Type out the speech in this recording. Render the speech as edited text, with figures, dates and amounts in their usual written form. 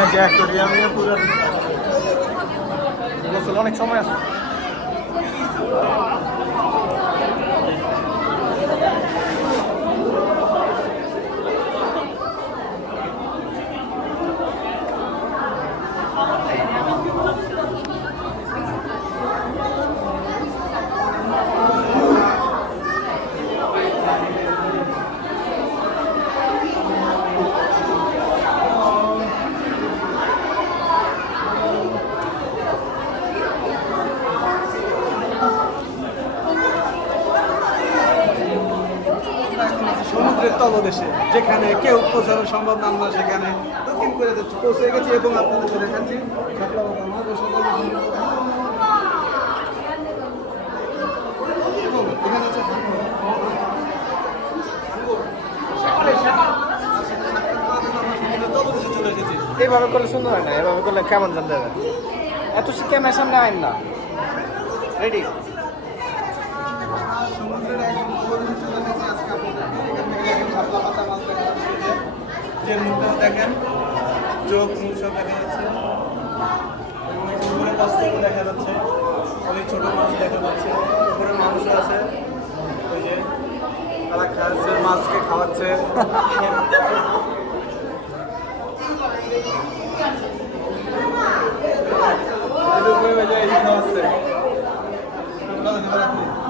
নাকি অ্যাকোরিয়ামে পুরো গোসল অনেক সময় আছে। সমুদ্রের তলদেশে যেখানে কেউ পৌঁছানো সম্ভব না, আমরা সেখানে দক্ষিণ করে পৌঁছে গেছি এবং আপনাদেরকে দেখাচ্ছি শাপলা বাবা মা বসে এবং এখানে হচ্ছে চলে এসেছি। এইভাবে করলে সুন্দর হয় না, এভাবে করলে কেমন জানতে হবে? এত ক্যামেরার সামনে আইন না। রেডি? সমুদ্রের একদম তলদেশে চলে এসেছি আজকে আপনাদেরকে। এখান থেকে দেখেন শাপলা পাতা মাছ দেখা যাচ্ছে, যে মুখটা দেখেন, চোখ মুখ সব দেখা যাচ্ছে এবং উপরে কষ্ট দেখা যাচ্ছে, অনেক ছোট মাছ দেখা যাচ্ছে, উপরে মানুষও আছে, ওই যে তারা খাচ্ছে, মাছকে খাওয়াচ্ছে। এর উপরে ওই যে খাওয়াচ্ছে।